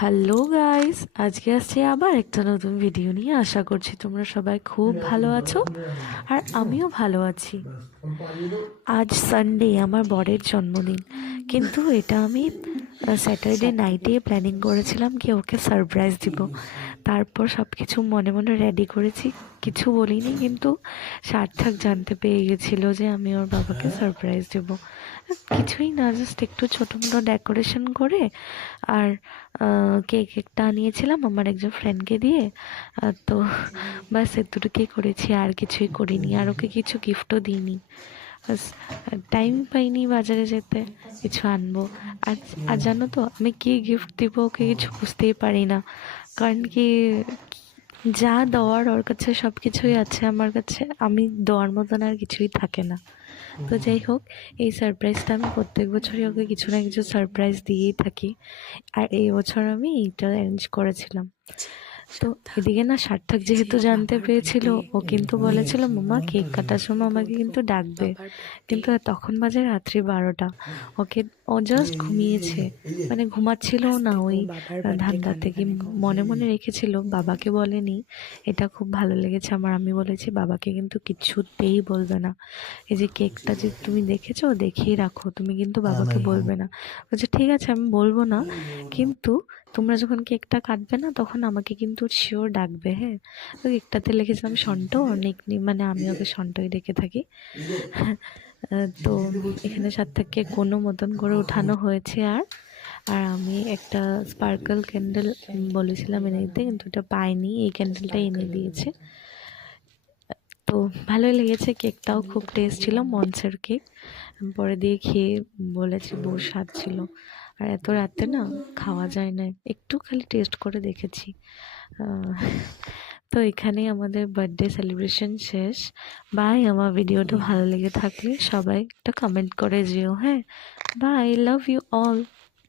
Hello guys, আজকে আসছি আবার একটা নতুন ভিডিও নিয়ে। আশা করছি তোমরা সবাই খুব ভালো আছো আর আমিও ভালো আছি। আজ সানডে, আমার বরের জন্মদিন, কিন্তু এটা আমি স্যাটারডে নাইটে প্ল্যানিং করেছিলাম কি ওকে সারপ্রাইজ দিব। তারপর সব কিছু মনে মনে রেডি করেছি, কিছু বলিনি, কিন্তু সার্থক জানতে পেরে গেছিলো যে আমি ওর বাবাকে সারপ্রাইজ দেবো। কিছুই না, জাস্ট একটু ছোটো মোটো ডেকোরেশন করে আর কেক একটা আনিয়েছিলাম আমার একজন ফ্রেন্ডকে দিয়ে। তো বাস এতটুকুই করেছি, আর কিছুই করিনি, আর ওকে কিছু গিফটও দিইনি। বাস টাইম পাইনি বাজারে যেতে কিছু আনবো। আর আর জানো তো, আমি কি গিফট দিব ওকে কিছু বুঝতেই পারি না। কারণ কি, যা দেওয়ার ওর কাছে সব কিছুই আছে, আমার কাছে আমি দেওয়ার মতন আর কিছুই থাকে না। তো যাই হোক, এই সারপ্রাইজটা আমি প্রত্যেক বছরই ওকে কিছু না কিছু সারপ্রাইজ দিয়েই থাকি। আর এই বছর আমি এইটা অ্যারেঞ্জ করেছিলাম। তো এদিকে না, সার্থক যেহেতু জানতে পেরেছিল, ও কিন্তু বলেছিল মামা কেক কাটার সময় আমাকে কিন্তু ডাকবে। কিন্তু তখন বাজে রাত্রি 12টা। ওকে, ও জাস্ট ঘুমিয়েছে, মানে ঘুমাচ্ছিল না, ওই ধান্দা থেকে মনে মনে রেখেছিল, বাবাকে বলেনি। এটা খুব ভালো লেগেছে আমার। আমি বলেছি বাবাকে কিন্তু কিছুতেই বলবে না, এই যে কেকটা যে তুমি দেখেছো দেখেই রাখো, তুমি কিন্তু বাবাকে বলবে না। বলছে ঠিক আছে আমি বলবো না, কিন্তু তোমরা যখন কেকটা কাটবে না তখন আমাকে কিন্তু শিওর ডাকবে, হ্যাঁ। তো কেকটাতে লিখেছিলাম সন্ট, অনেক মানে আমি ওকে সন্টই ডেকে থাকি। তো এখানে সার্থককে কোনো মতন করে উঠানো হয়েছে। আর আর আমি একটা স্পার্কল ক্যান্ডেল বলেছিলাম এনে দিতে, কিন্তু ওটা পাইনি, এই ক্যান্ডেলটা এনে দিয়েছে। তো ভালোই লেগেছে, কেকটাও খুব টেস্ট ছিল, মনসের কেক। পরে দিয়ে খেয়ে বলেছি বহু স্বাদ ছিল। আর এত রাতে না খাওয়া যায় না, একটু খালি টেস্ট করে দেখেছি। তো এখানেই আমাদের বার্থডে সেলিব্রেশন শেষ। বাই। আমার ভিডিওটা ভালো লেগে থাকলে সবাই একটা কমেন্ট করে যেও, হ্যাঁ। Bye, love you all.